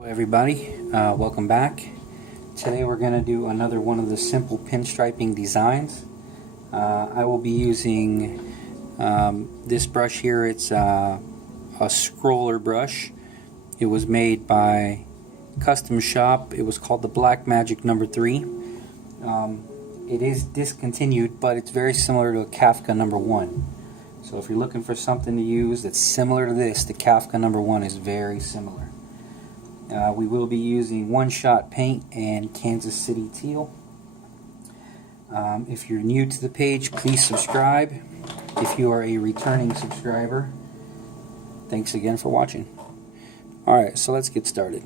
Hello everybody, welcome back. Today we're going to do another one of the simple pinstriping designs. I will be using this brush here. It's a scroller brush. It was made by Custom Shop. It was called the Black Magic No. 3. It is discontinued, but it's very similar to a Kafka No. 1. So if you're looking for something to use that's similar to this, the Kafka No. 1 is very similar. We will be using one-shot paint and Kansas City teal. If you're new to the page, please subscribe. If you are a returning subscriber, thanks again for watching. Alright, so let's get started.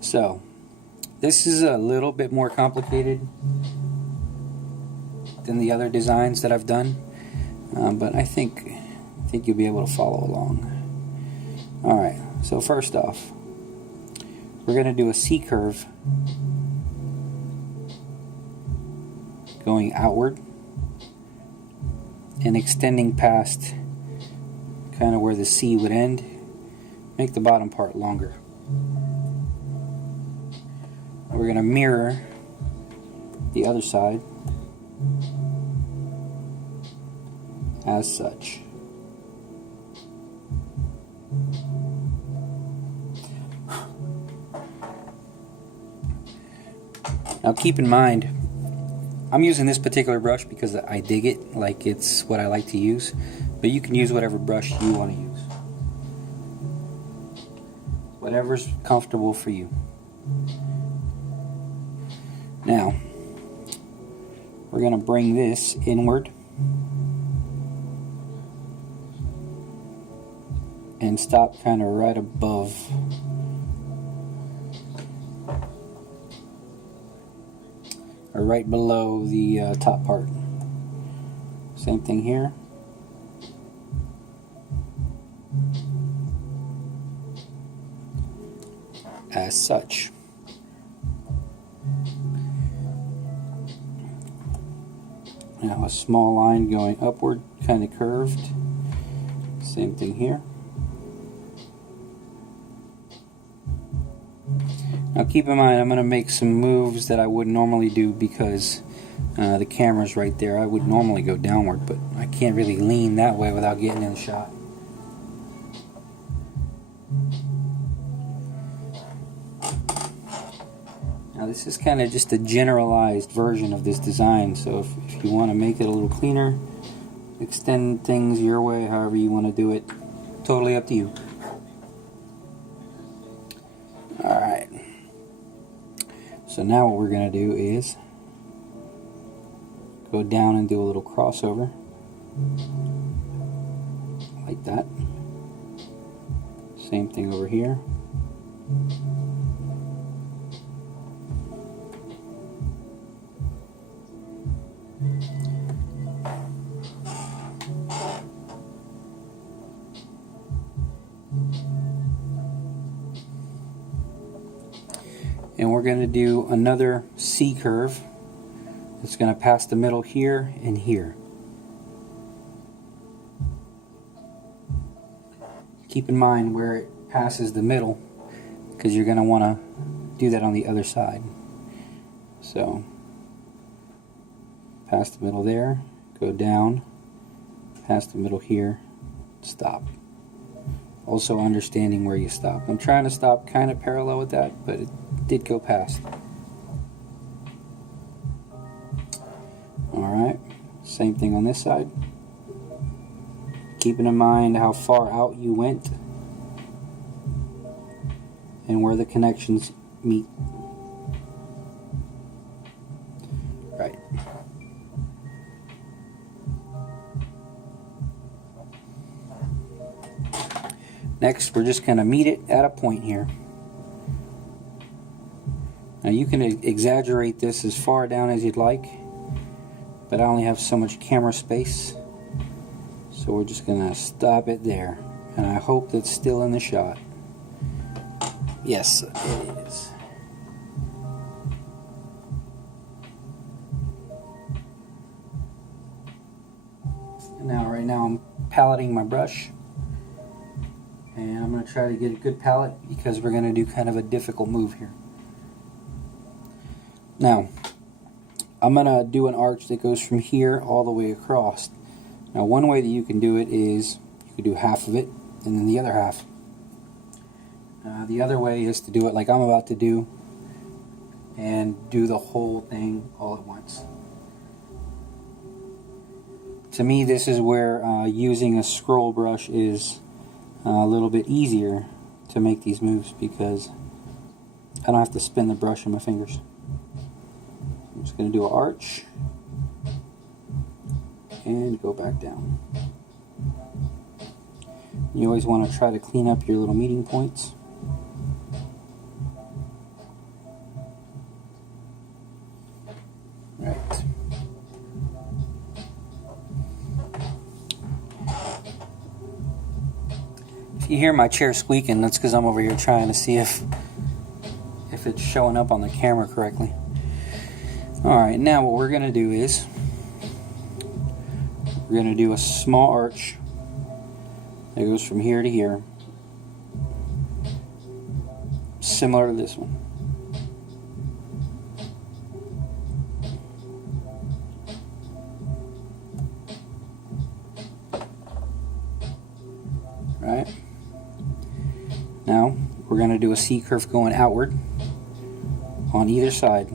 So, this is a little bit more complicated than the other designs that I've done, but I think you'll be able to follow along. Alright, so first off, we're going to do a C-curve going outward and extending past kind of where the C would end. Make the bottom part longer. We're going to mirror the other side as such. Now keep in mind, I'm using this particular brush because I dig it, like it's what I like to use, but you can use whatever brush you want to use. Whatever's comfortable for you. Now, we're going to bring this inward and stop kind of right above or right below the top part. Same thing here. As such. Now a small line going upward, kind of curved. Same thing here. Now keep in mind, I'm going to make some moves that I wouldn't normally do because the camera's right there. I would normally go downward, but I can't really lean that way without getting in the shot. Now this is kind of just a generalized version of this design, so if you want to make it a little cleaner, extend things your way, however you want to do it, totally up to you. Alright. So now what we're going to do is go down and do a little crossover like that. Same thing over here. And we're going to do another C curve. It's going to pass the middle here and here. Keep in mind where it passes the middle, because you're going to want to do that on the other side. So, pass the middle there, go down, pass the middle here, stop. Also understanding where you stop. I'm trying to stop kind of parallel with that, but it did go past. Alright, same thing on this side. Keeping in mind how far out you went and where the connections meet. Right. Next, we're just going to meet it at a point here. Now you can exaggerate this as far down as you'd like, but I only have so much camera space, so we're just going to stop it there. And I hope that's still in the shot. Yes, it is. And now, right now I'm paleting my brush. And I'm going to try to get a good palette because we're going to do kind of a difficult move here. Now, I'm going to do an arch that goes from here all the way across. Now, one way that you can do it is you can do half of it and then the other half. The other way is to do it like I'm about to do and do the whole thing all at once. To me, this is where using a scroll brush is a little bit easier to make these moves because I don't have to spin the brush in my fingers. I'm just going to do an arch and go back down. You always want to try to clean up your little meeting points. Right. If you hear my chair squeaking, that's because I'm over here trying to see if it's showing up on the camera correctly. Alright, now what we're going to do is we're going to do a small arch that goes from here to here, similar to this one. Right? Now we're going to do a C-curve going outward on either side.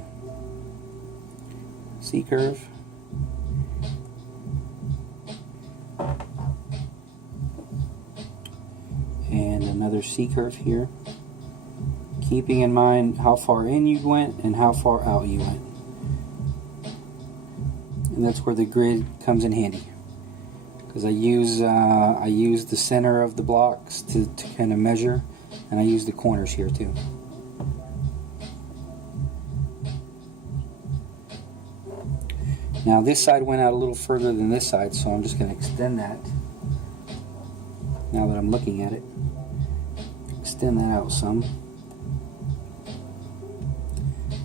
C-curve. And another C-curve here. Keeping in mind how far in you went and how far out you went. And that's where the grid comes in handy. Because I use the center of the blocks to kind of measure, and I use the corners here too. Now this side went out a little further than this side, so I'm just going to extend that. Now that I'm looking at it, extend that out some,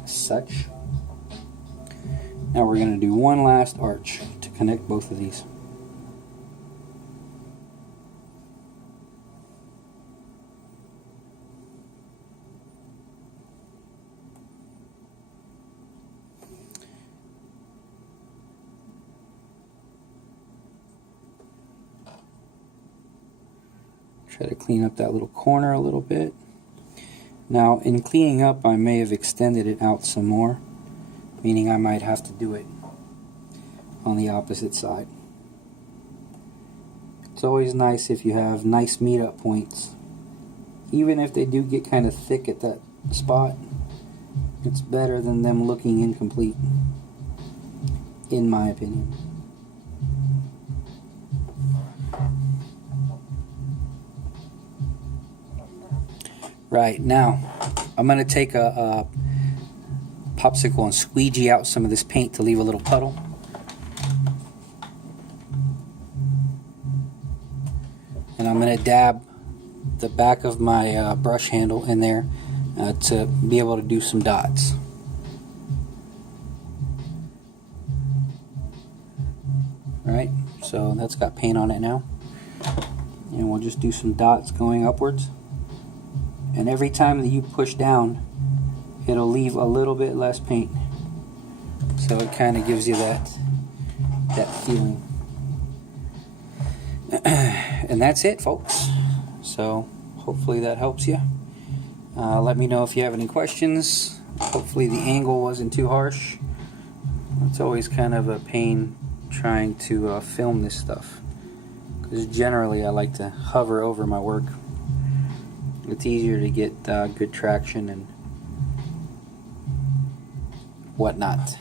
such. Now we're going to do one last arch to connect both of these. Try to clean up that little corner a little bit. Now, in cleaning up, I may have extended it out some more, meaning I might have to do it on the opposite side. It's always nice if you have nice meet-up points. Even if they do get kind of thick at that spot, it's better than them looking incomplete, in my opinion. Right, now I'm going to take a popsicle and squeegee out some of this paint to leave a little puddle. And I'm going to dab the back of my brush handle in there to be able to do some dots. Right, so that's got paint on it now. And we'll just do some dots going upwards. And every time that you push down, it'll leave a little bit less paint. So it kind of gives you that feeling. And that's it, folks. So hopefully that helps you. Let me know if you have any questions. Hopefully the angle wasn't too harsh. It's always kind of a pain trying to film this stuff, because generally I like to hover over my work. It's easier to get good traction and whatnot.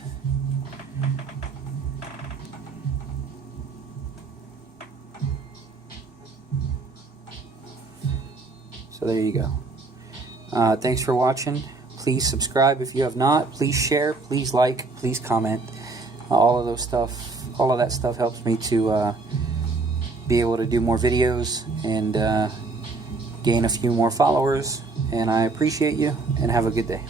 So there you go. Thanks for watching. Please subscribe if you have not. Please share. Please like. Please comment. All of that stuff helps me to be able to do more videos and gain a few more followers. And I appreciate you, and have a good day.